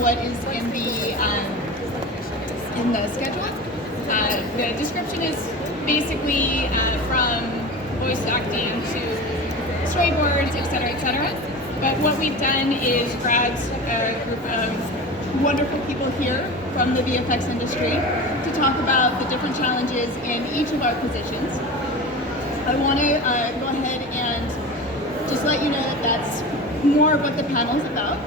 what is in the schedule. The description is basically from voice acting to storyboards, etc., etc. But what we've done is grabbed a group of wonderful people here from the VFX industry to talk about the different challenges in each of our positions. I want to go ahead and just let you know that that's more of what the panel is about.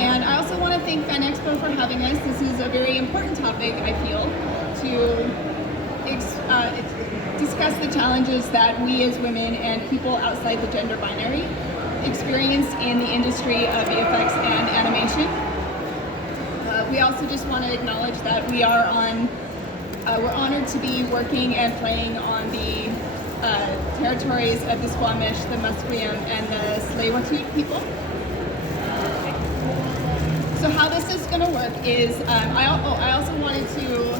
And I also want to thank FanExpo for having us. This is a very important topic, I feel, to discuss the challenges that we as women and people outside the gender binary experience in the industry of VFX and animation. We also just want to acknowledge that we are we're honored to be working and playing on the territories of the Squamish, the Musqueam, and the Tsleil-Waututh people. So how this is going to work is, I also wanted to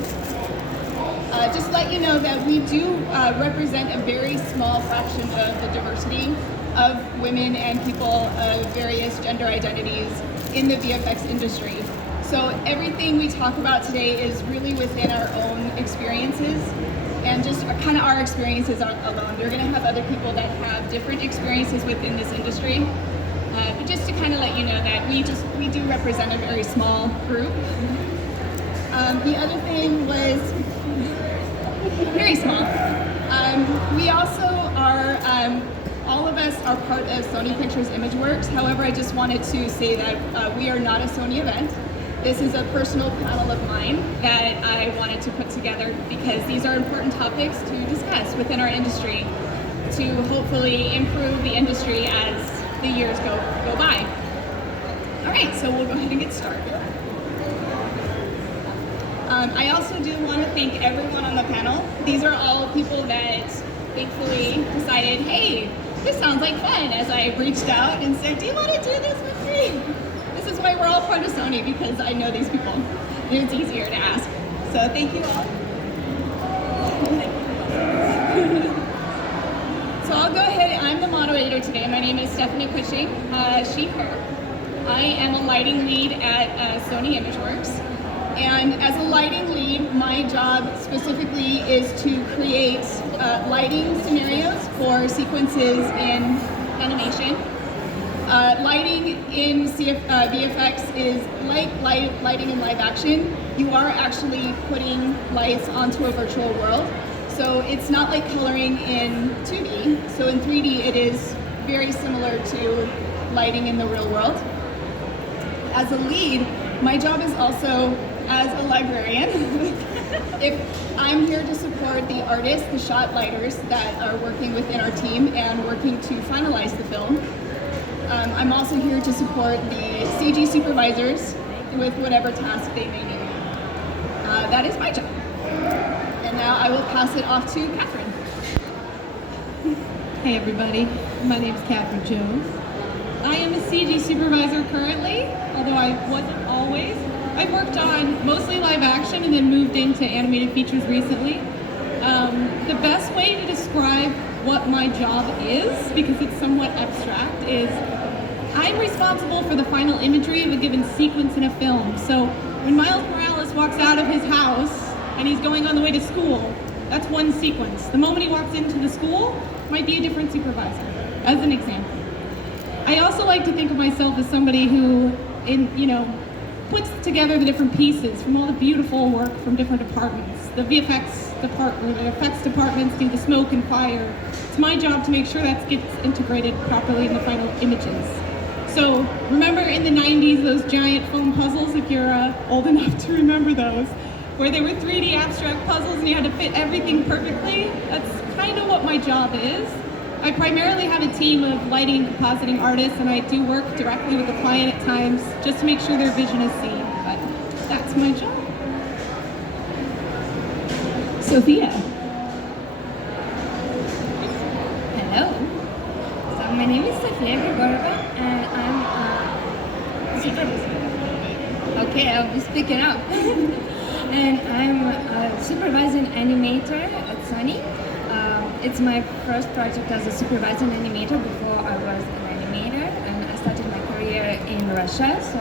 just let you know that we do represent a very small fraction of the diversity of women and people of various gender identities in the VFX industry. So everything we talk about today is really within our own experiences and just kind of our experiences alone. We're going to have other people that have different experiences within this industry. But just to kind of let you know that we do represent a very small group. The other thing was very small. We also are, all of us are part of Sony Pictures Imageworks. However, I just wanted to say that we are not a Sony event. This is a personal panel of mine that I wanted to put together because these are important topics to discuss within our industry to hopefully improve the industry as the years go by. All right, so we'll go ahead and get started. I also do want to thank everyone on the panel. These are all people that thankfully decided, hey, this sounds like fun, as I reached out and said, do you want to do this with me? This is why we're all part of Sony, because I know these people, and it's easier to ask. So thank you all. So I'll go ahead, I'm the moderator today. My name is Stephanie Cushing, she, her. I am a lighting lead at Sony Imageworks. And as a lighting lead, my job specifically is to create lighting scenarios for sequences in animation. Lighting in VFX is like lighting in live action. You are actually putting lights onto a virtual world. So it's not like coloring in 2D. So in 3D, it is very similar to lighting in the real world. As a lead, my job is also as a librarian. If I'm here to support the artists, the shot lighters that are working within our team and working to finalize the film. I'm also here to support the CG supervisors with whatever task they may need. That is my job. And now I will pass it off to Catherine. Hey everybody, my name is Catherine Jones. I am a CG supervisor currently, although I wasn't always. I've worked on mostly live action and then moved into animated features recently. The best way to describe what my job is, because it's somewhat abstract, is I'm responsible for the final imagery of a given sequence in a film. So when Miles Morales walks out of his house and he's going on the way to school, that's one sequence. The moment he walks into the school might be a different supervisor, as an example. I also like to think of myself as somebody who, puts together the different pieces from all the beautiful work from different departments. The VFX department, the effects departments do the smoke and fire. It's my job to make sure that gets integrated properly in the final images. So remember in the 90s, those giant foam puzzles, if you're old enough to remember those, where they were 3D abstract puzzles and you had to fit everything perfectly? That's kind of what my job is. I primarily have a team of lighting and compositing artists, and I do work directly with the client at times just to make sure their vision is seen, but that's my job. Sophia. Hello. So my name is Sophia Grigorova, and I'm a supervisor. Okay, I'll be speaking up. And I'm a supervising animator at Sony. It's my first project as a supervising animator. Before I was an animator, and I started my career in Russia. So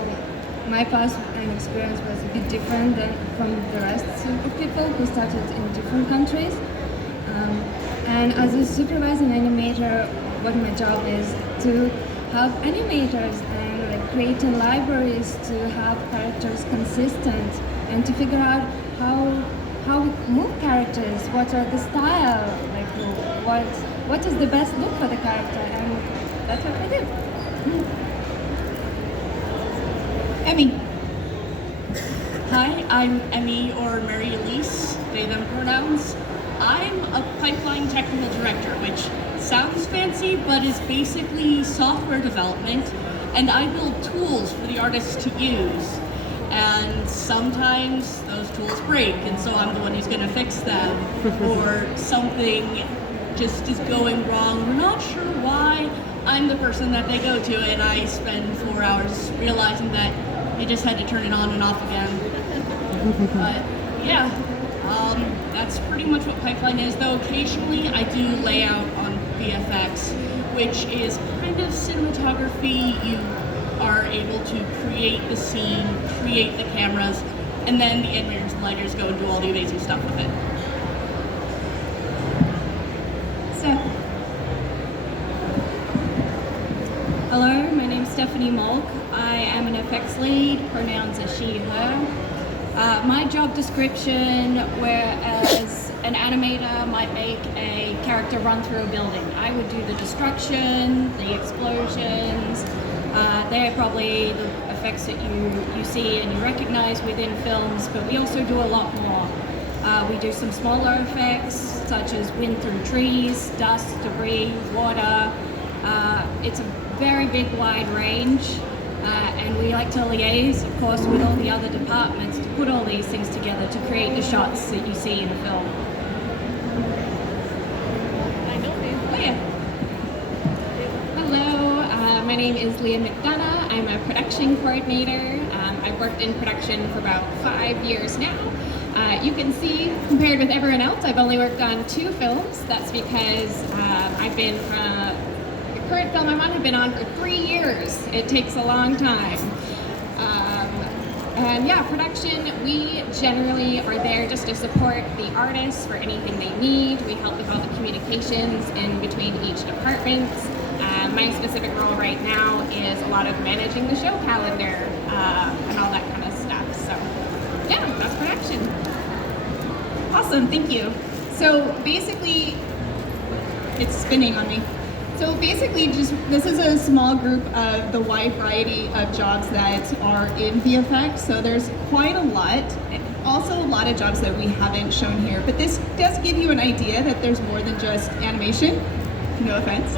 my past and experience was a bit different than from the rest of people who started in different countries. And as a supervising animator, what my job is to help animators and like creating libraries to have characters consistent and to figure out how we move characters, what are the style, like what is the best look for the character, and that's what I do. Emmy. Hi, I'm Emmy or Mary Elise, they them pronouns. I'm a pipeline technical director, which sounds fancy, but is basically software development, and I build tools for the artists to use. And sometimes those tools break, and so I'm the one who's gonna fix them, or something just is going wrong. We're not sure why. I'm the person that they go to, and I spend 4 hours realizing that you just had to turn it on and off again. But yeah, that's pretty much what pipeline is, though occasionally I do layout on VFX, which is kind of cinematography. You are able to create the scene, create the cameras, and then the animators and lighters go and do all the amazing stuff with it. Steph. Hello, my name's Stephanie Malk. I am an FX lead, pronouns are she, her. My job description, whereas an animator might make a character run through a building, I would do the destruction, the explosions. They're probably the effects that you see and you recognize within films, but we also do a lot more. We do some smaller effects, such as wind through trees, dust, debris, water. It's a very big, wide range, and we like to liaise, of course, with all the other departments to put all these things together to create the shots that you see in the film. Oh yeah. Hello, my name is Leah McDonough. I'm a production coordinator. I've worked in production for about 5 years now. You can see, compared with everyone else, I've only worked on 2 films. That's because I've been the current film I'm on, I've been on for 3 years. It takes a long time. And yeah, production, we generally are there just to support the artists for anything they need. We help with all the communications in between each department. My specific role right now is a lot of managing the show calendar and all that kind of stuff. So yeah, that's production. Awesome, thank you. So basically, it's spinning on me. So basically, this is a small group of the wide variety of jobs that are in VFX. So there's quite a lot, and also a lot of jobs that we haven't shown here. But this does give you an idea that there's more than just animation. No offense.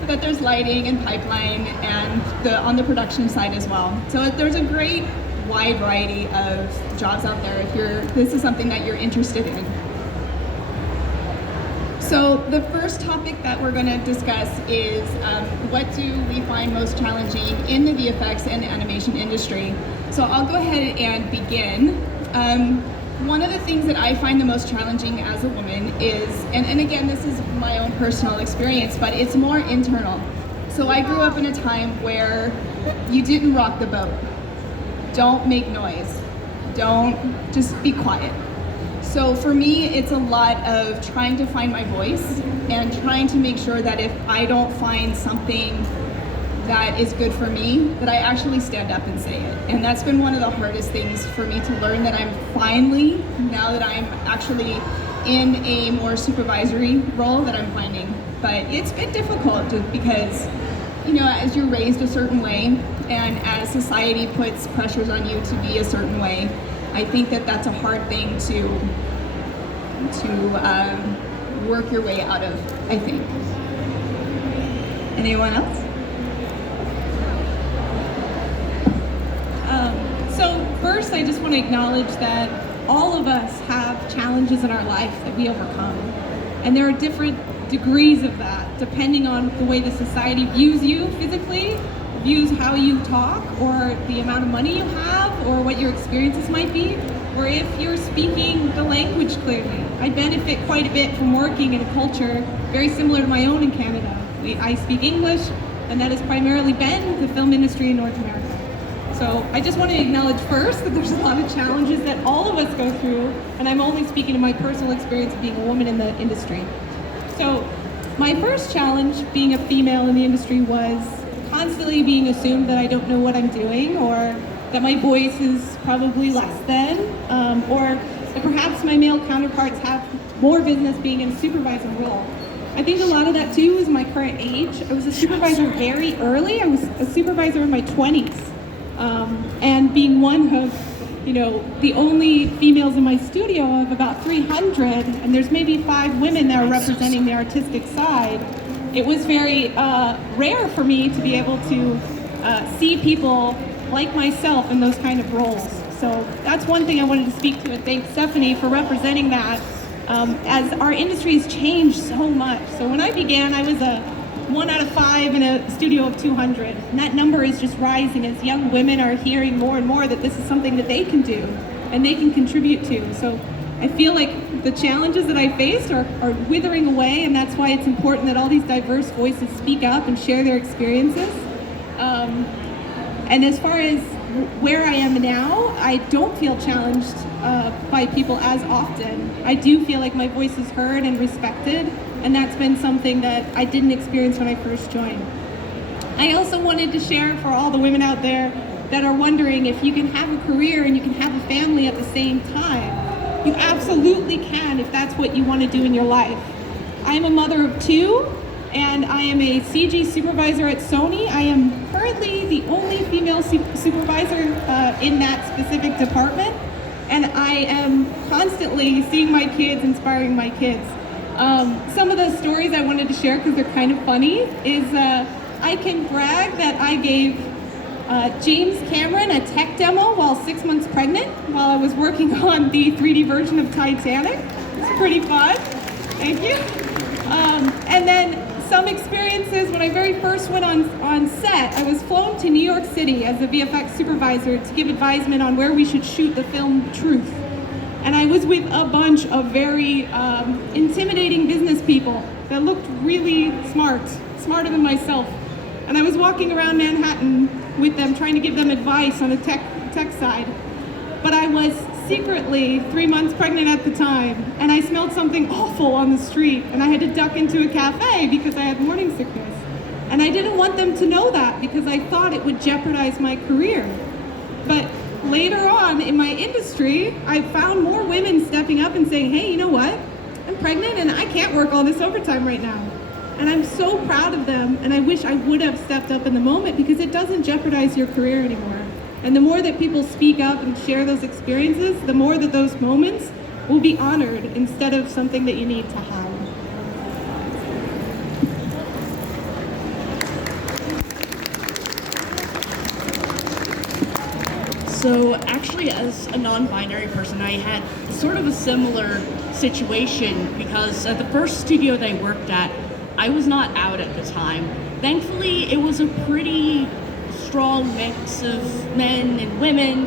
But that there's lighting and pipeline and on the production side as well. So there's a great wide variety of jobs out there if this is something that you're interested in. So the first topic that we're going to discuss is what do we find most challenging in the VFX and animation industry. So I'll go ahead and begin. One of the things that I find the most challenging as a woman is, and again, this is my own personal experience, but it's more internal. So I grew up in a time where you didn't rock the boat. Don't make noise. Just be quiet. So for me, it's a lot of trying to find my voice and trying to make sure that if I don't find something that is good for me, that I actually stand up and say it. And that's been one of the hardest things for me to learn, that I'm finally, now that I'm actually in a more supervisory role, that I'm finding. But it's been difficult because, as you're raised a certain way and as society puts pressures on you to be a certain way, I think that that's a hard thing to work your way out of, I think. Anyone else? So first, I just want to acknowledge that all of us have challenges in our life that we overcome. And there are different degrees of that, depending on the way the society views you physically, views how you talk, or the amount of money you have, or what your experiences might be, or if you're speaking the language clearly. I benefit quite a bit from working in a culture very similar to my own in Canada. I speak English, and that has primarily been the film industry in North America. So I just want to acknowledge first that there's a lot of challenges that all of us go through, and I'm only speaking to my personal experience of being a woman in the industry. So my first challenge being a female in the industry was constantly being assumed that I don't know what I'm doing, or that my voice is probably less than, or that perhaps my male counterparts have more business being in a supervisor role. I think a lot of that too is my current age. I was a supervisor very early. I was a supervisor in my 20s. And being one of, the only females in my studio of about 300, and there's maybe 5 women that are representing the artistic side, it was very rare for me to be able to see people like myself in those kind of roles. So that's one thing I wanted to speak to, and thank Stephanie for representing that. As our industry has changed so much. So when I began, I was a 1 out of 5 in a studio of 200. And that number is just rising as young women are hearing more and more that this is something that they can do and they can contribute to. So I feel like the challenges that I faced are withering away, and that's why it's important that all these diverse voices speak up and share their experiences. And as far as where I am now, I don't feel challenged by people as often. I do feel like my voice is heard and respected, and that's been something that I didn't experience when I first joined. I also wanted to share for all the women out there that are wondering if you can have a career and you can have a family at the same time. You absolutely can if that's what you want to do in your life. I'm a mother of 2, and I am a CG supervisor at Sony. I am currently the only female supervisor in that specific department, and I am constantly seeing my kids, inspiring my kids. Some of the stories I wanted to share, because they're kind of funny, is I can brag that I gave James Cameron a tech demo while 6 months pregnant, while I was working on the 3D version of Titanic. It's pretty fun. Thank you. And then some experiences when I very first went on set. I was flown to New York City as a VFX supervisor to give advisement on where we should shoot the film Truth. And I was with a bunch of very intimidating business people that looked really smarter than myself. And I was walking around Manhattan with them, trying to give them advice on the tech side. But I was secretly 3 months pregnant at the time, and I smelled something awful on the street, and I had to duck into a cafe because I had morning sickness. And I didn't want them to know that because I thought it would jeopardize my career. But later on in my industry, I found more women stepping up and saying, hey, you know what? I'm pregnant and I can't work all this overtime right now. And I'm so proud of them, and I wish I would have stepped up in the moment because it doesn't jeopardize your career anymore. And the more that people speak up and share those experiences, the more that those moments will be honored instead of something that you need to hide. So actually, as a non-binary person, I had sort of a similar situation because at the first studio that I worked at, I was not out at the time. Thankfully, it was a pretty strong mix of men and women,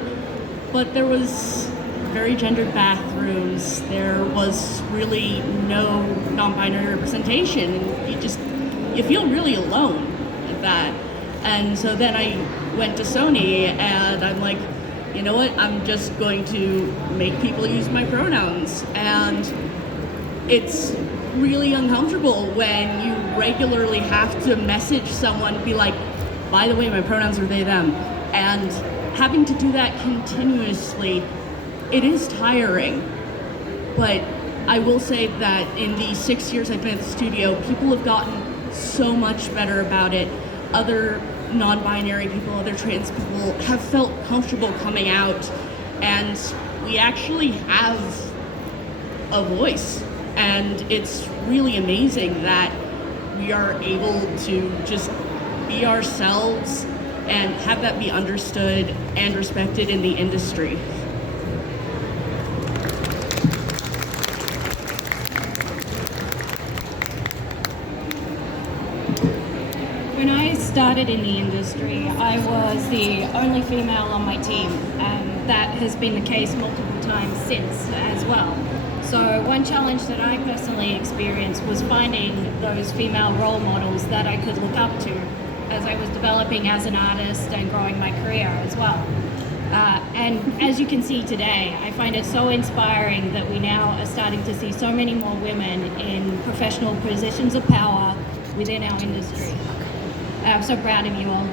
but there was very gendered bathrooms. There was really no non-binary representation, and you feel really alone at that. And so then I went to Sony, and I'm like, you know what? I'm just going to make people use my pronouns, and it's really uncomfortable when you regularly have to message someone, be like, by the way, my pronouns are they, them. And having to do that continuously, it is tiring. But I will say that in the 6 years I've been at the studio, people have gotten so much better about it. Other non-binary people, other trans people have felt comfortable coming out, and we actually have a voice. And it's really amazing that we are able to just be ourselves and have that be understood and respected in the industry. When I started in the industry, I was the only female on my team, and that has been the case multiple times since as well. So one challenge that I personally experienced was finding those female role models that I could look up to. as I was developing as an artist and growing my career as well. And as you can see today, I find it so inspiring that we now are starting to see so many more women in professional positions of power within our industry. I'm so proud of you all.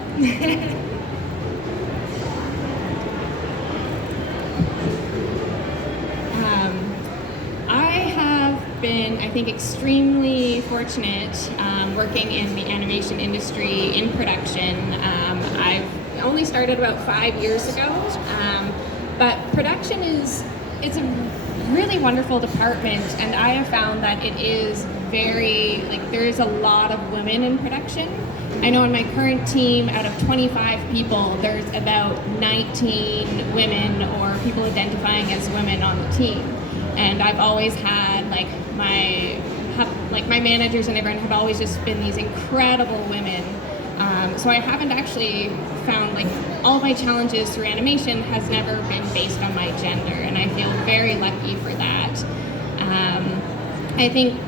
I have been, I think, extremely fortunate working in the animation industry in production. I've only started about 5 years ago, but production it's a really wonderful department, and I have found that it is very, there is a lot of women in production. I know in my current team, out of 25 people, there's about 19 women or people identifying as women on the team. And I've always had my managers and everyone have always just been these incredible women. So I haven't actually found all my challenges through animation has never been based on my gender, and I feel very lucky for that. I think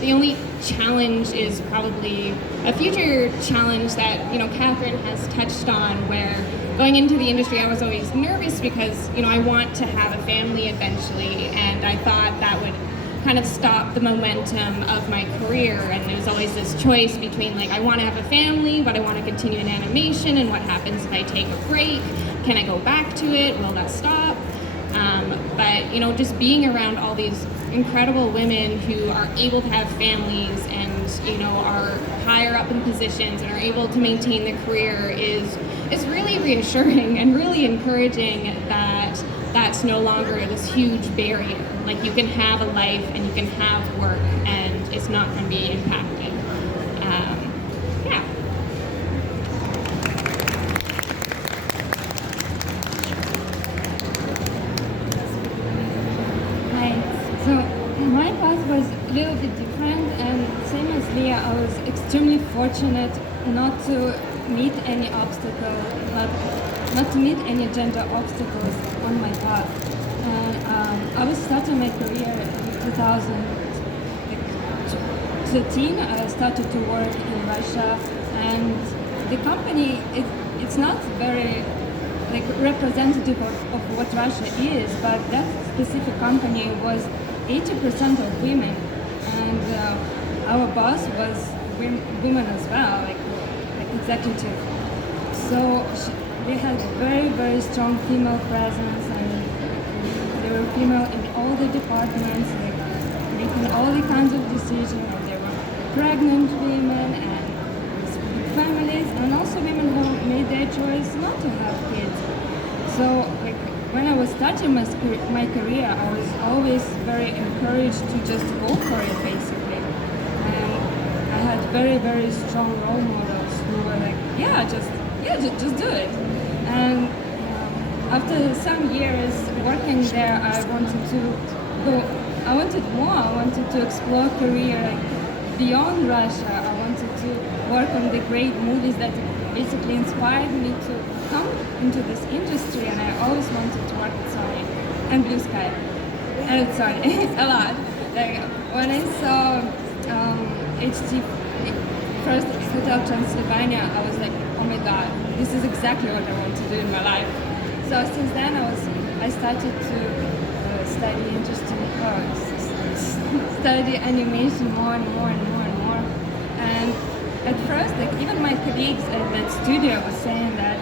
the only challenge is probably a future challenge that Catherine has touched on, where going into the industry I was always nervous because I want to have a family eventually, and I thought that would kind of stop the momentum of my career. And there was always this choice between I want to have a family, but I want to continue in animation, and what happens if I take a break? Can I go back to it? Will that stop? But just being around all these incredible women who are able to have families and are higher up in positions and are able to maintain their career is really reassuring and really encouraging that that's no longer this huge barrier. You can have a life and you can have work, and it's not going to be impacted. Yeah. Hi. So my path was a little bit different, and same as Leah, I was extremely fortunate not to meet any obstacle, not to meet any gender obstacles on my path. And I was starting my career in 2013. I started to work in Russia, and the company it's not very representative of what Russia is, but that specific company was 80% of women, and our boss was women as well, like executive. So they had very, very strong female presence, and they were female in all the departments, making all the kinds of decisions. And there were pregnant women and families, and also women who made their choice not to have kids. So when I was starting my career, I was always very encouraged to just go for it, basically. And I had very, very strong role models who were just do it. And after some years working there, I wanted more. I wanted to explore career beyond Russia. I wanted to work on the great movies that basically inspired me to come into this industry, and I always wanted to work at Sony and Blue Sky. And Sony, a lot. When I saw HT first Hotel Transylvania, I was like, oh my god, this is exactly what I want to do in my life. So since then I started to study animation more and more and more and more. And at first, even my colleagues at that studio was saying that,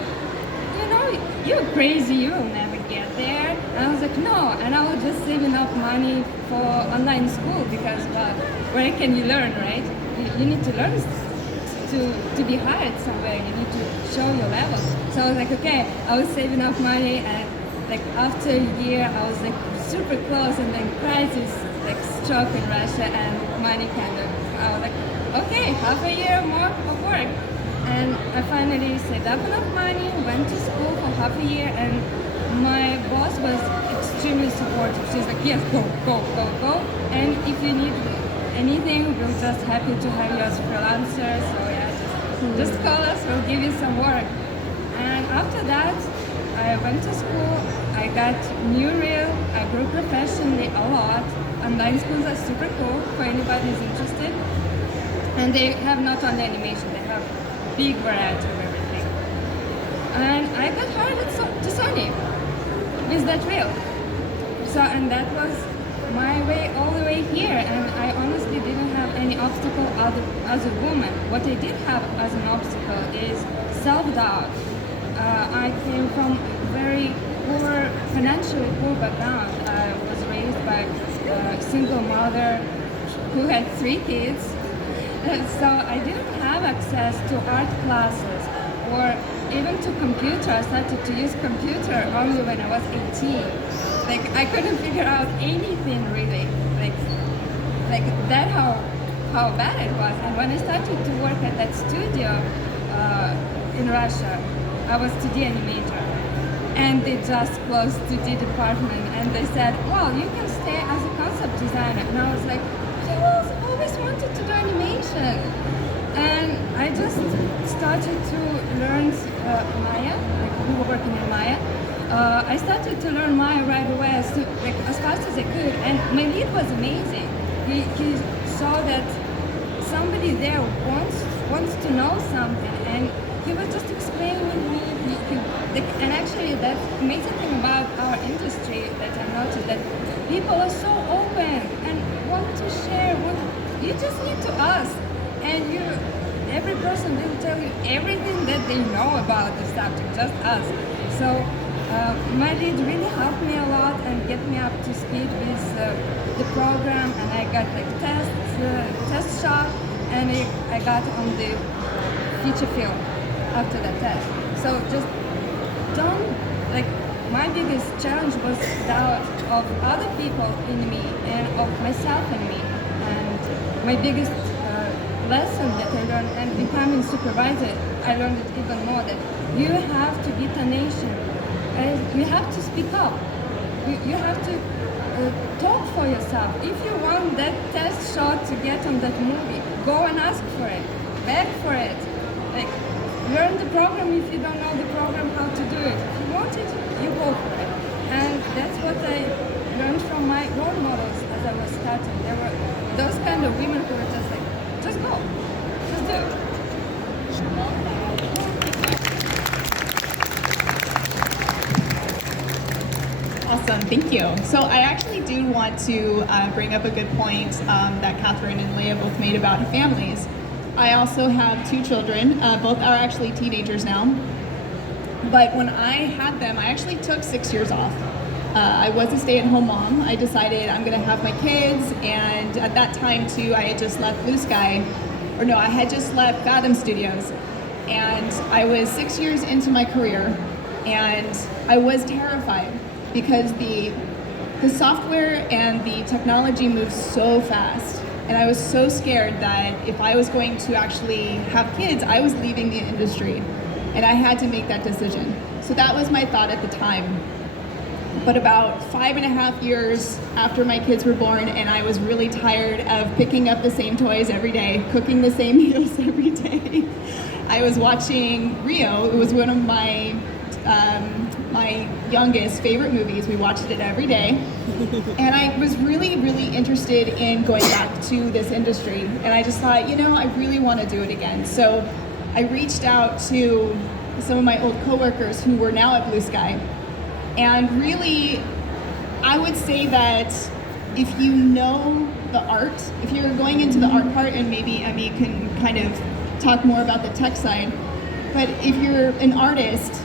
you're crazy, you will never get there. And I was like, no, and I was just saving up money for online school because, where can you learn, right? You need to learn to be hired somewhere. You need to show your level. So I was like, okay, I was saving up money, and after a year, I was super close, and then crisis struck in Russia, and money I was like, okay, half a year more of work. And I finally saved up enough money, went to school for half a year, and my boss was extremely supportive. She's like, yes, go. And if you need anything, we're just happy to have you as freelancer. So yeah, just call us, we'll give you some work. And after that, I went to school, I got new reel, I grew professionally a lot. Online schools are super cool for anybody who's interested. And they have not only animation, they have big variety of everything. And I got hired to Sony with that reel. So, and that was my way all the way here, and I honestly didn't have any obstacle as a woman. What I did have as an obstacle is self-doubt. I came from very poor, financially poor background. I was raised by a single mother who had 3 kids. So I didn't have access to art classes or even to computer. I started to use computer only when I was 18. Like, I couldn't figure out anything really. Like that how bad it was. And when I started to work at that studio in Russia, I was 2D animator. And they just closed 2D department, and they said, well, you can stay as a concept designer. And I was like, I always wanted to do animation. And I just started to learn Maya, like we were working in Maya. I started to learn Maya right away, as fast as I could, and my lead was amazing. He saw that somebody there wants to know something, and he was just explaining me. And actually, that amazing thing about our industry that I noticed, that people are so open and want to share. You just need to ask, and every person will tell you everything that they know about the subject. Just ask. So my lead really helped me a lot and get me up to speed with the program, and I got like test shot, and I got on the feature film after that test. So just don't, like, my biggest challenge was doubt of other people in me and of myself in me. And my biggest lesson that I learned, and becoming supervisor, I learned it even more, that you have to be tenacious. And you have to speak up. You have to talk for yourself. If you want that test shot to get on that movie, go and ask for it, beg for it. Like, learn the program if you don't know the program, how to do it. If you want it, you go for it. And that's what I learned from my role models as I was starting. There were those kind of women who were just like, just go, just do it. Awesome, thank you. So I actually do want to bring up a good point that Catherine and Leah both made about families. I also have 2 children. Both are actually teenagers now. But when I had them, I actually took 6 years off. I was a stay-at-home mom. I decided I'm gonna have my kids, and at that time too, I had just left Blue Sky, or no, I had just left Fathom Studios. And I was 6 years into my career, and I was terrified because the software and the technology moves so fast. And I was so scared that if I was going to actually have kids, I was leaving the industry. And I had to make that decision. So that was my thought at the time. But about 5.5 years after my kids were born, and I was really tired of picking up the same toys every day, cooking the same meals every day, I was watching Rio. It was one of my youngest favorite movies. We watched it every day. And I was really, really interested in going back to this industry. And I just thought, I really want to do it again. So I reached out to some of my old coworkers who were now at Blue Sky. And really, I would say that if you know the art, if you're going into the art part, and maybe Emmy can kind of talk more about the tech side, but if you're an artist,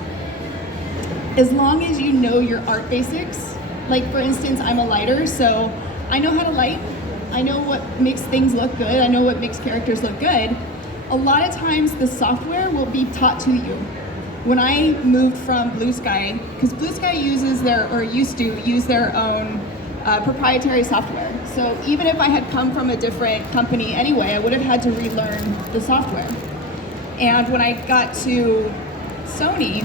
as long as you know your art basics, like for instance, I'm a lighter, so I know how to light, I know what makes things look good, I know what makes characters look good. A lot of times the software will be taught to you. When I moved from Blue Sky, because Blue Sky used to use their own proprietary software. So even if I had come from a different company anyway, I would have had to relearn the software. And when I got to Sony,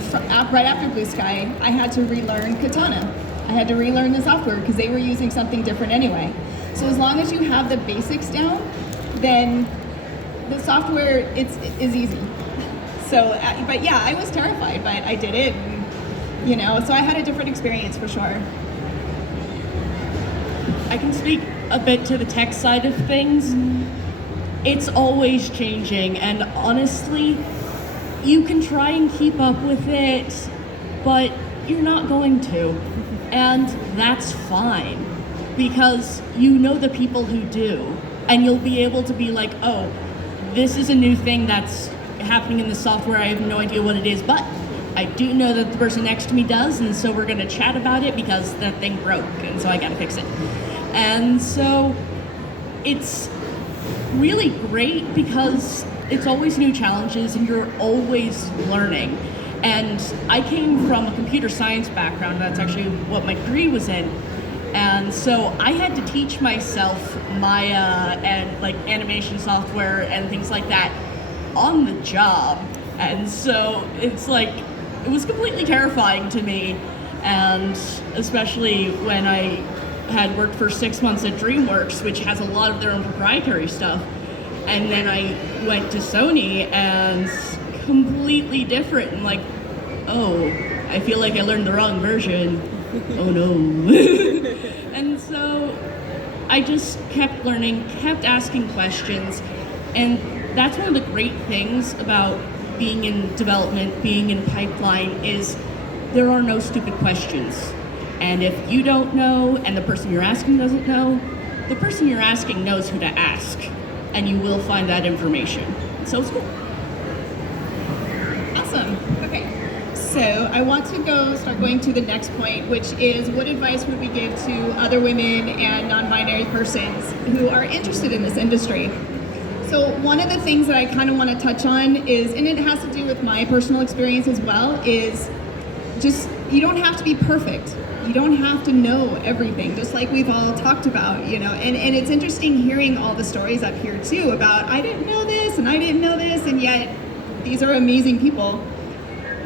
right after Blue Sky, I had to relearn Katana. I had to relearn the software because they were using something different anyway. So as long as you have the basics down, then the software is easy. So, but yeah, I was terrified, but I did it, and, so I had a different experience for sure. I can speak a bit to the tech side of things. It's always changing, and honestly, you can try and keep up with it, but you're not going to. And that's fine, because you know the people who do, and you'll be able to be like, oh, this is a new thing that's happening in the software, I have no idea what it is, but I do know that the person next to me does, and so we're gonna chat about it because that thing broke, and so I gotta fix it. And so it's really great because it's always new challenges and you're always learning. And I came from a computer science background, that's actually what my degree was in. And so I had to teach myself Maya and like animation software and things like that on the job. And so it's like, it was completely terrifying to me. And especially when I had worked for 6 months at DreamWorks, which has a lot of their own proprietary stuff. And then I went to Sony and completely different, and like, oh, I feel like I learned the wrong version. Oh no. And so I just kept learning, kept asking questions, and that's one of the great things about being in development, being in pipeline, is there are no stupid questions. And if you don't know and the person you're asking doesn't know, the person you're asking knows who to ask, and you will find that information. So it's cool. Awesome. Okay. So I want to start going to the next point, which is what advice would we give to other women and non-binary persons who are interested in this industry? So one of the things that I kind of want to touch on is, and it has to do with my personal experience as well, is just, you don't have to be perfect. You don't have to know everything, just like we've all talked about, you know, and it's interesting hearing all the stories up here too about, I didn't know this and I didn't know this, and yet these are amazing people.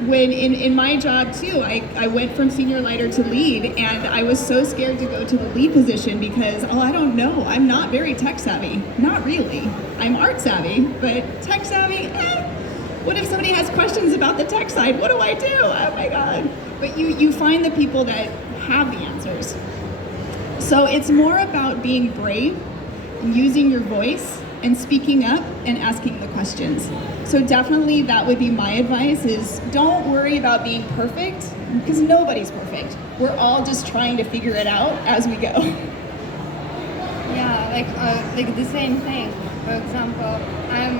When in my job too, I went from senior lighter to lead, and I was so scared to go to the lead position because, oh, I don't know, I'm not very tech savvy. Not really. I'm art savvy, but tech savvy, what if somebody has questions about the tech side? What do I do? Oh my God. But you find the people that have the answers. So it's more about being brave, and using your voice, and speaking up and asking the questions. So definitely that would be my advice, is don't worry about being perfect, because nobody's perfect. We're all just trying to figure it out as we go. Yeah, like the same thing. For example, I'm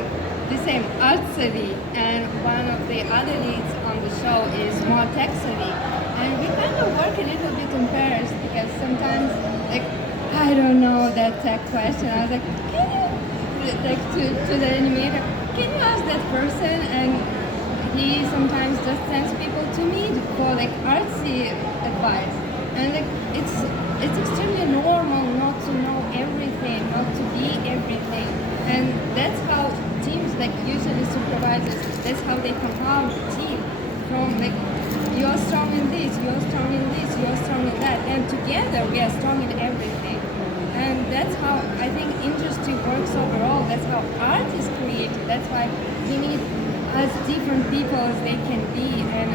the same art savvy, and one of the other leads on the show is more tech savvy, and we kind of work a little bit in pairs, because sometimes, like, I don't know that tech question. I was like, can you, like, to the animator, can you ask that person? And he sometimes just sends people to me for like artsy advice, and like it's extremely normal not to know everything, not to be everything, and that's how teams, like usually supervisors, that's how they compile the team from like, you're strong in this, you're strong in this, you're strong in that, and together we are strong in everything. And that's how I think industry works overall. That's how art is created. That's why we need as different people as they can be, and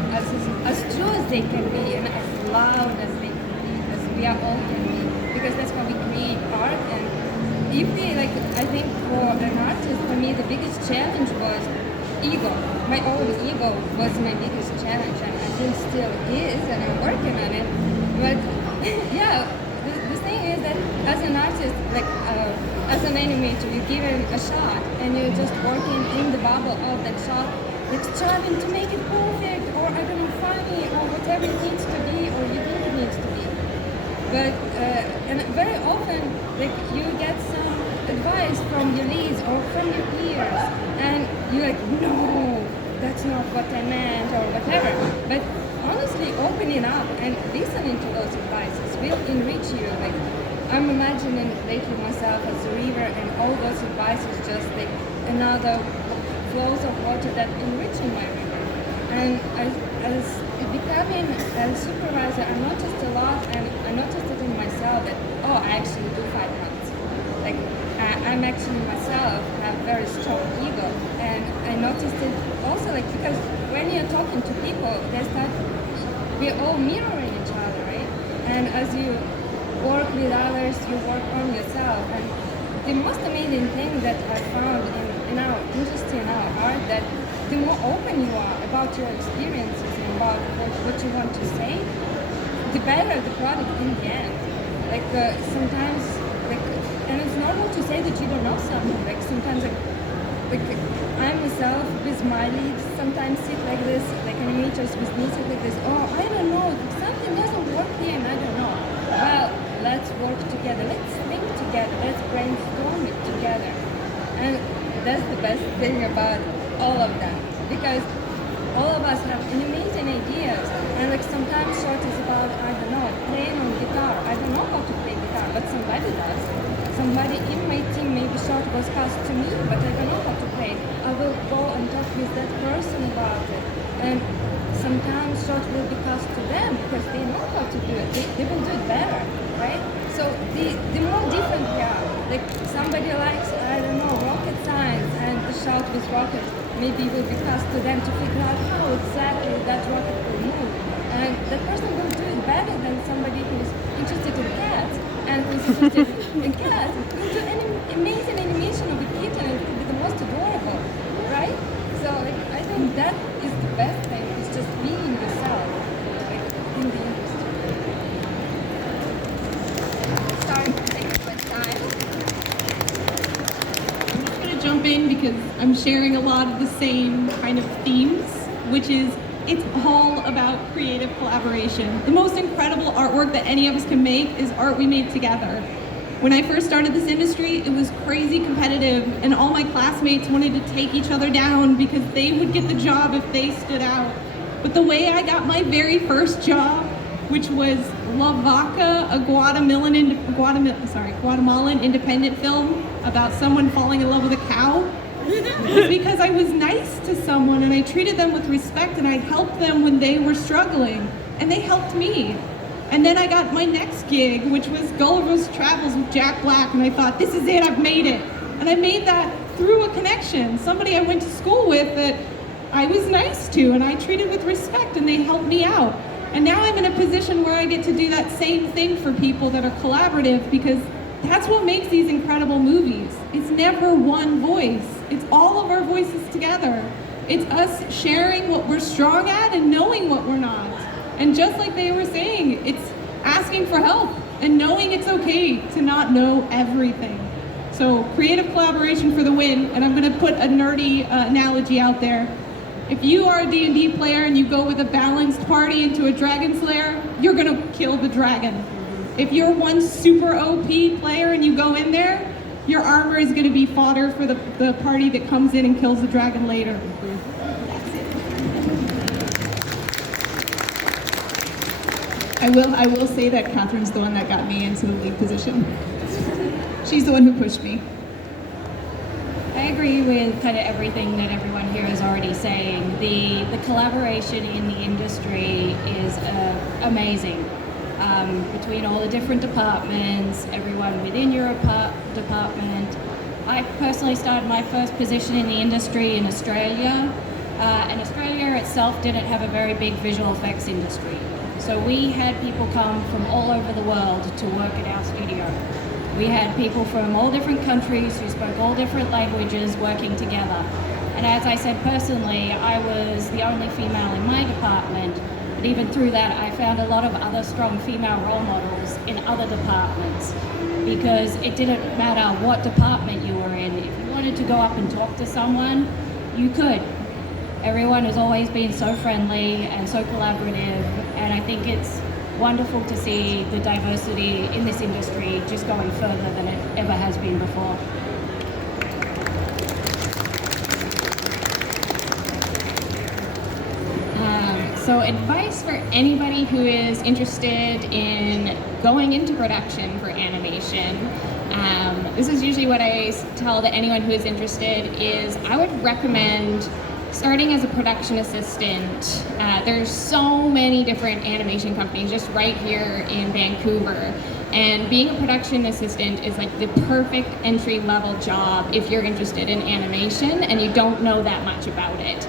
as true as they can be, and as loud as they can be, as we are all can be. Because that's how we create art. And if we, like, I think for an artist, for me, the biggest challenge was ego. My own ego was my biggest challenge, and I think still is, and I'm working on it. But yeah, the thing is that as an artist, like as an animator, you're given a shot, and you're just working in the bubble of that shot, like striving to make it perfect, or I don't know, funny, or whatever it needs to be, or you think it needs to be. But and very often, like you get some advice from your leads or from your peers, and you're like, no, that's not what I meant, or whatever. But honestly, opening up and listening to those advices will enrich you. Like, I'm imagining lately myself as a river, and all those advices just like another flows of water that enriching my river. And as becoming a supervisor, I noticed a lot, and I noticed it in myself that, oh, I actually do 5 months. Like, I'm actually myself have very strong ego, and I noticed it also, like, because when you're talking to people, we're all mirroring each other, right? And as you work with others, you work on yourself. And the most amazing thing that I found in our industry, in our art, that the more open you are about your experiences and about what you want to say, the better the product in the end. Like sometimes, and it's normal to say that you don't know something. Like sometimes, I myself with my lead sometimes sit like this, like animators with me sit like this. Oh, I don't know, something doesn't work here, and I don't know. Well, let's work together. Let's think together. Let's brainstorm it together. And that's the best thing about all of that, because all of us have amazing ideas, and like sometimes short is about, I don't know, playing on guitar. I don't know how to play guitar, but somebody does. Somebody in my team, maybe short was cast to me, but I don't know how to play. I will go and talk with that person about it. And sometimes short will be cast to them because they know how to do it. They will do it better, right? So the more different we are, like somebody likes, I don't know, rocket science, and the shot with rockets, maybe will be cast to them to figure out how exactly that rocket will move. And that person will do it better than somebody who's interested in cats, and who's interested in cats will do an amazing animation of a kitten, and it will be the most adorable, right? So like, I think that is the best thing, is just being yourself, like, in the industry. Sorry for taking my time. I'm just going to jump in because I'm sharing a lot of the same kind of themes, which is it's all about creative collaboration. The most incredible artwork that any of us can make is art we made together. When I first started this industry, it was crazy competitive, and all my classmates wanted to take each other down because they would get the job if they stood out. But the way I got my very first job, which was La Vaca, a Guatemalan independent film about someone falling in love with a cow, was because I was nice to someone and I treated them with respect and I helped them when they were struggling, and they helped me. And then I got my next gig, which was Gulliver's Travels with Jack Black, and I thought, this is it, I've made it. And I made that through a connection, somebody I went to school with that I was nice to and I treated with respect, and they helped me out. And now I'm in a position where I get to do that same thing for people that are collaborative, because that's what makes these incredible movies. It's never one voice. It's all of our voices together. It's us sharing what we're strong at and knowing what we're not. And just like they were saying, it's asking for help and knowing it's okay to not know everything. So creative collaboration for the win. And I'm gonna put a nerdy analogy out there. If you are a D&D player and you go with a balanced party into a dragon slayer, you're gonna kill the dragon. If you're one super OP player and you go in there, your armor is gonna be fodder for the party that comes in and kills the dragon later. I will say that Catherine's the one that got me into the lead position. She's the one who pushed me. I agree with kind of everything that everyone here is already saying. The collaboration in the industry is amazing. Between all the different departments, everyone within your department. I personally started my first position in the industry in Australia, and Australia itself didn't have a very big visual effects industry. So we had people come from all over the world to work at our studio. We had people from all different countries who spoke all different languages working together. And as I said personally, I was the only female in my department. But even through that, I found a lot of other strong female role models in other departments, because it didn't matter what department you were in. If you wanted to go up and talk to someone, you could. Everyone has always been so friendly and so collaborative, and I think it's wonderful to see the diversity in this industry just going further than it ever has been before. So advice for anybody who is interested in going into production for animation. This is usually what I tell to anyone who is interested, is I would recommend starting as a production assistant. There's so many different animation companies just right here in Vancouver. And being a production assistant is like the perfect entry-level job if you're interested in animation and you don't know that much about it.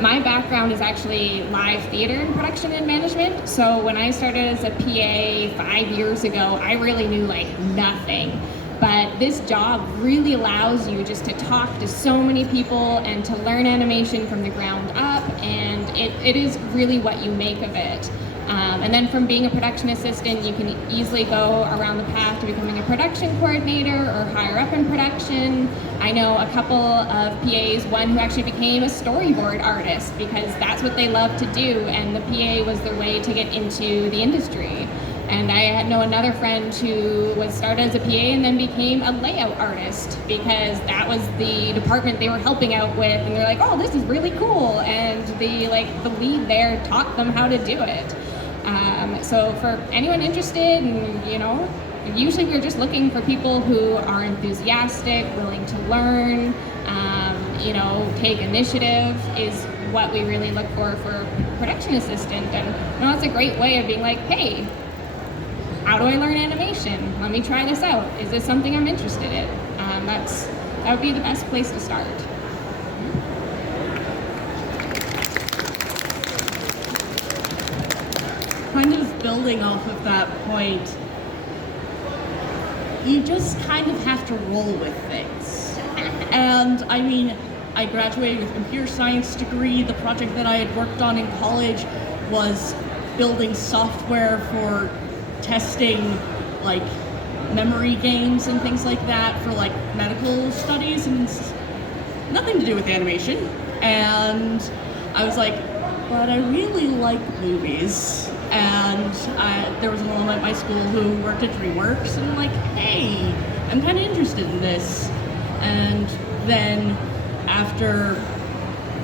My background is actually live theater and production and management. So when I started as a PA 5 years ago, I really knew like nothing. But this job really allows you just to talk to so many people and to learn animation from the ground up, and it is really what you make of it. And then from being a production assistant, you can easily go around the path to becoming a production coordinator or higher up in production. I know a couple of PAs, one who actually became a storyboard artist because that's what they love to do, and the PA was their way to get into the industry. And I know another friend who was started as a PA and then became a layout artist because that was the department they were helping out with, and they're like, oh, this is really cool, and the lead there taught them how to do it. So for anyone interested, and usually we're just looking for people who are enthusiastic, willing to learn, take initiative is what we really look for a production assistant. And that's a great way of being like, hey, how do I learn animation? Let me try this out. Is this something I'm interested in? That would be the best place to start. Kind of building off of that point, you just kind of have to roll with things. And I mean, I graduated with a computer science degree. The project that I had worked on in college was building software for testing like memory games and things like that for like medical studies, and nothing to do with animation. And I was like, but I really like movies. And there was an alum at my school who worked at DreamWorks, and I'm like, hey, I'm kind of interested in this. And then after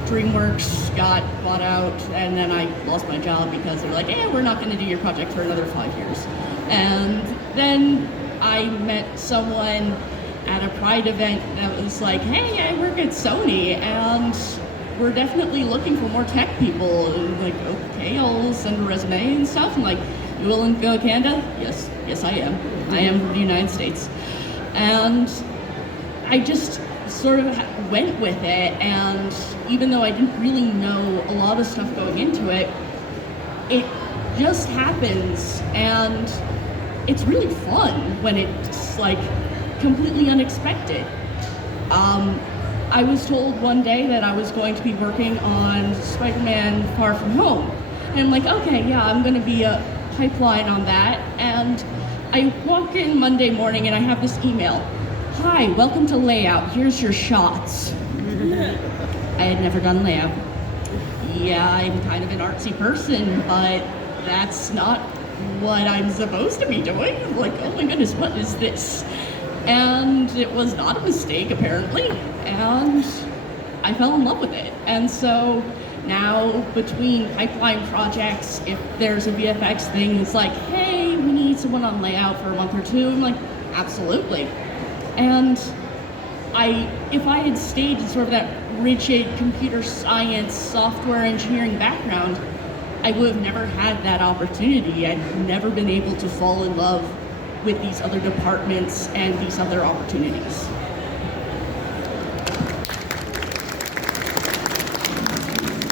DreamWorks got bought out, and then I lost my job because they're like, we're not going to do your project for another 5 years. And then I met someone at a Pride event that was like, hey, I work at Sony, and we're definitely looking for more tech people. And like, okay, I'll send a resume and stuff. And like, you willing to go to Canada? Yes, I am. I am from the United States. And I just sort of went with it, and even though I didn't really know a lot of stuff going into it, it just happens, and it's really fun when it's like completely unexpected. I was told one day that I was going to be working on Spider-Man Far From Home, and I'm like, okay, yeah, I'm going to be a pipeline on that. And I walk in Monday morning and I have this email. Hi, welcome to layout. Here's your shots. I had never done layout. Yeah, I'm kind of an artsy person, but that's not what I'm supposed to be doing. I'm like, oh my goodness, what is this? And it was not a mistake, apparently, and I fell in love with it. And so now, between pipeline projects, if there's a VFX thing, it's like, hey, we need someone on layout for a month or two. I'm like, absolutely. And if I had stayed in sort of that rigid computer science, software engineering background, I would have never had that opportunity. I'd never been able to fall in love with these other departments and these other opportunities.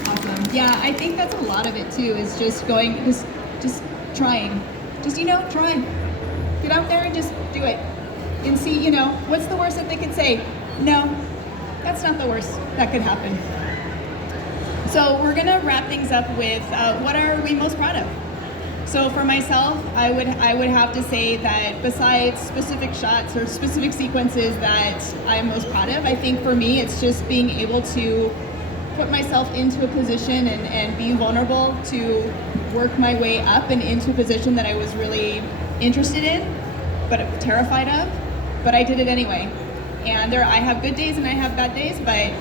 Awesome. Yeah, I think that's a lot of it too, is just going, just trying. Just, try. Get out there and just do it. And see, what's the worst that they could say? No, that's not the worst that could happen. So we're gonna wrap things up with what are we most proud of? So for myself, I would have to say that besides specific shots or specific sequences that I'm most proud of, I think for me it's just being able to put myself into a position and be vulnerable to work my way up and into a position that I was really interested in, but terrified of, but I did it anyway. And I have good days and I have bad days, but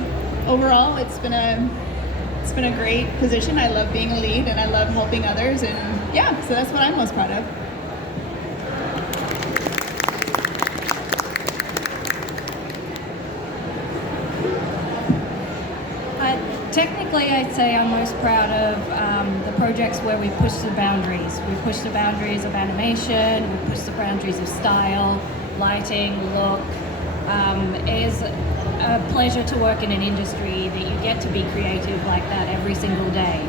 overall it's been a great position. I love being a lead and I love helping others, and yeah, so that's what I'm most proud of. Technically, I'd say I'm most proud of the projects where we push the boundaries. We push the boundaries of animation, we push the boundaries of style, lighting, look. It is a pleasure to work in an industry that you get to be creative like that every single day.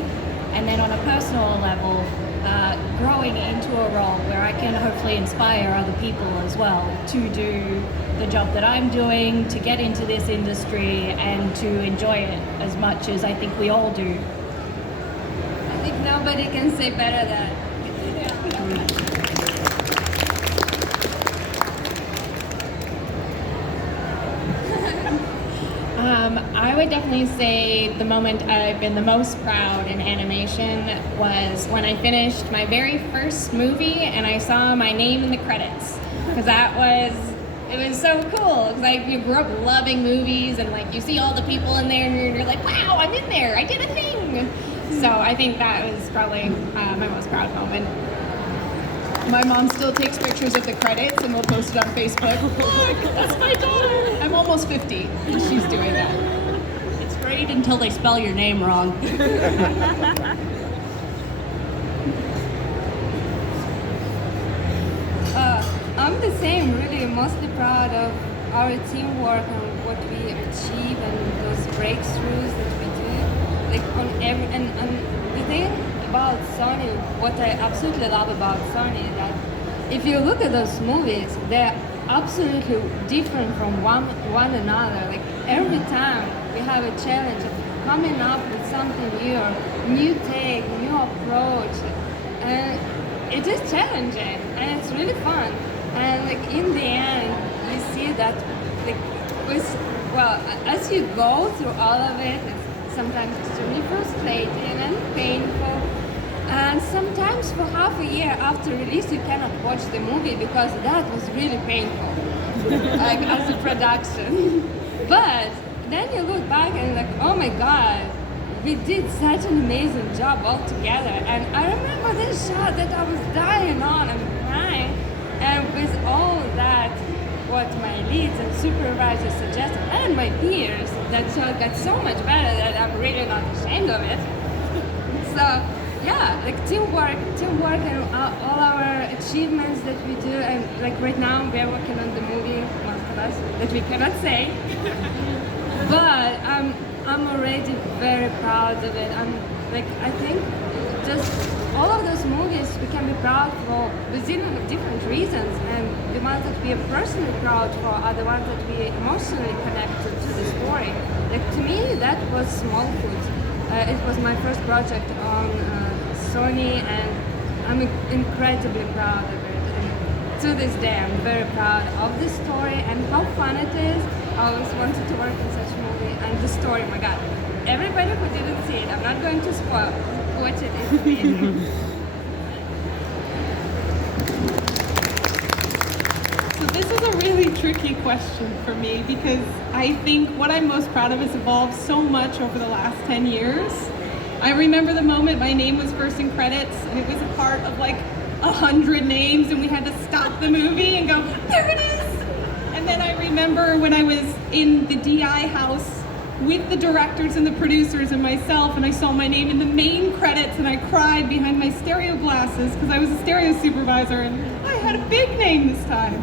And then on a personal level, growing stepping into a role where I can hopefully inspire other people as well to do the job that I'm doing, to get into this industry and to enjoy it as much as I think we all do. I think nobody can say better than. I would definitely say the moment I've been the most proud in animation was when I finished my very first movie and I saw my name in the credits. Because it was so cool. Because like you grew up loving movies and like you see all the people in there and you're like, wow, I'm in there, I did a thing. So I think that was probably my most proud moment. My mom still takes pictures of the credits and we'll post it on Facebook. Look, that's my daughter. I'm almost 50 and she's doing that. It's great until they spell your name wrong. I'm the same, really, mostly proud of our teamwork and what we achieve and those breakthroughs that we do. Like on every and the thing about Sony, what I absolutely love about Sony is that if you look at those movies, they're absolutely different from one another. Like every time we have a challenge of coming up with something new, or new take, new approach, and it is challenging and it's really fun. And like in the end, you see that like as you go through all of it, it's sometimes extremely frustrating and painful. And sometimes for half a year after release, you cannot watch the movie because that was really painful, like as a production. But then you look back and like, oh my God, we did such an amazing job all together. And I remember this shot that I was dying on and crying. And with all that, what my leads and supervisors suggested, and my peers, that shot got so much better that I'm really not ashamed of it. So yeah, like teamwork and all our achievements that we do, and like right now we are working on the movie, most of us, that we cannot say. But I'm already very proud of it. I think just all of those movies we can be proud for within different reasons, and the ones that we are personally proud for are the ones that we emotionally connected to the story. Like to me, that was Smallfoot. It was my first project on Sony, and I'm incredibly proud of it. And to this day, I'm very proud of the story and how fun it is. I always wanted to work in such a movie, and the story, my God. Everybody who didn't see it, I'm not going to spoil. Watch it, it's amazing. So this is a really tricky question for me because I think what I'm most proud of has evolved so much over the last 10 years. I remember the moment my name was first in credits and it was a part of like 100 names and we had to stop the movie and go, there it is! And then I remember when I was in the DI house with the directors and the producers and myself, and I saw my name in the main credits and I cried behind my stereo glasses because I was a stereo supervisor and I had a big name this time.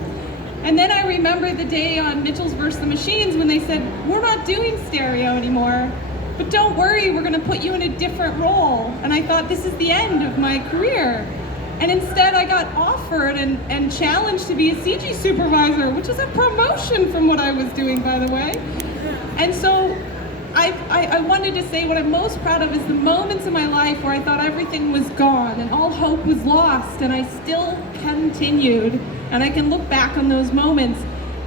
And then I remember the day on Mitchell's vs. the Machines when they said, we're not doing stereo anymore, but don't worry, we're gonna put you in a different role. And I thought, this is the end of my career. And instead I got offered and challenged to be a CG supervisor, which is a promotion from what I was doing, by the way. And so I wanted to say what I'm most proud of is the moments in my life where I thought everything was gone and all hope was lost, and I still continued, and I can look back on those moments.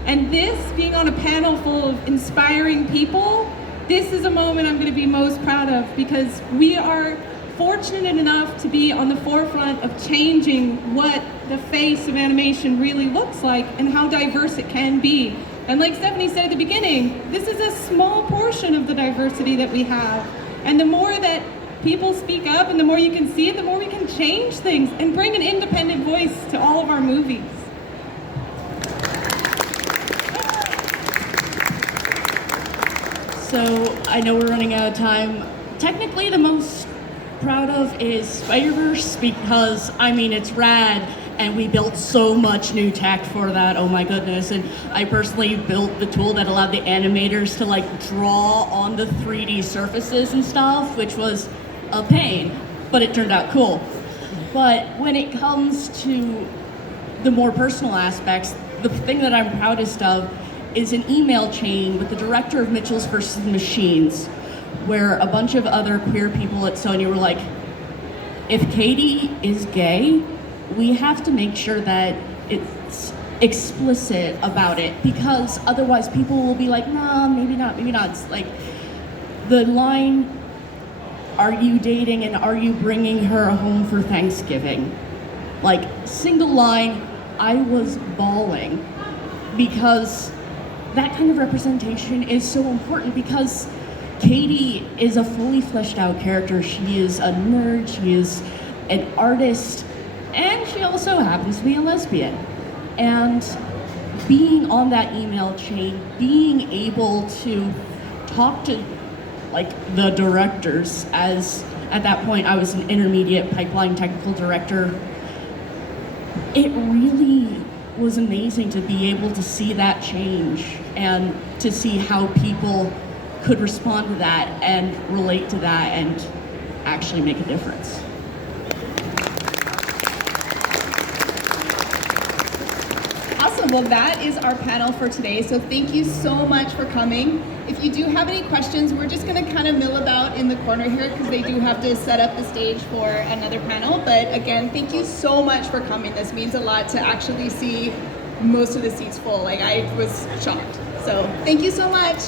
And this, being on a panel full of inspiring people, this is a moment I'm going to be most proud of because we are fortunate enough to be on the forefront of changing what the face of animation really looks like and how diverse it can be. And like Stephanie said at the beginning, this is a small portion of the diversity that we have. And the more that people speak up and the more you can see it, the more we can change things and bring an independent voice to all of our movies. So I know we're running out of time. Technically, the most proud of is Spider-Verse because, I mean, it's rad. And we built so much new tech for that, oh my goodness. And I personally built the tool that allowed the animators to like draw on the 3D surfaces and stuff, which was a pain, but it turned out cool. But when it comes to the more personal aspects, the thing that I'm proudest of is an email chain with the director of Mitchell's vs. Machines, where a bunch of other queer people at Sony were like, if Katie is gay, we have to make sure that it's explicit about it, because otherwise people will be like, nah, maybe not, maybe not. It's like the line, are you dating and are you bringing her home for Thanksgiving? Like, single line, I was bawling, because that kind of representation is so important, because Katie is a fully fleshed out character. She is a nerd, she is an artist, and she also happens to be a lesbian. And being on that email chain, being able to talk to like the directors, as at that point I was an intermediate pipeline technical director, it really was amazing to be able to see that change and to see how people could respond to that and relate to that and actually make a difference. Awesome, well that is our panel for today, so thank you so much for coming. If you do have any questions, we're just gonna kind of mill about in the corner here because they do have to set up the stage for another panel, but again, thank you so much for coming. This means a lot to actually see most of the seats full. Like, I was shocked, so thank you so much.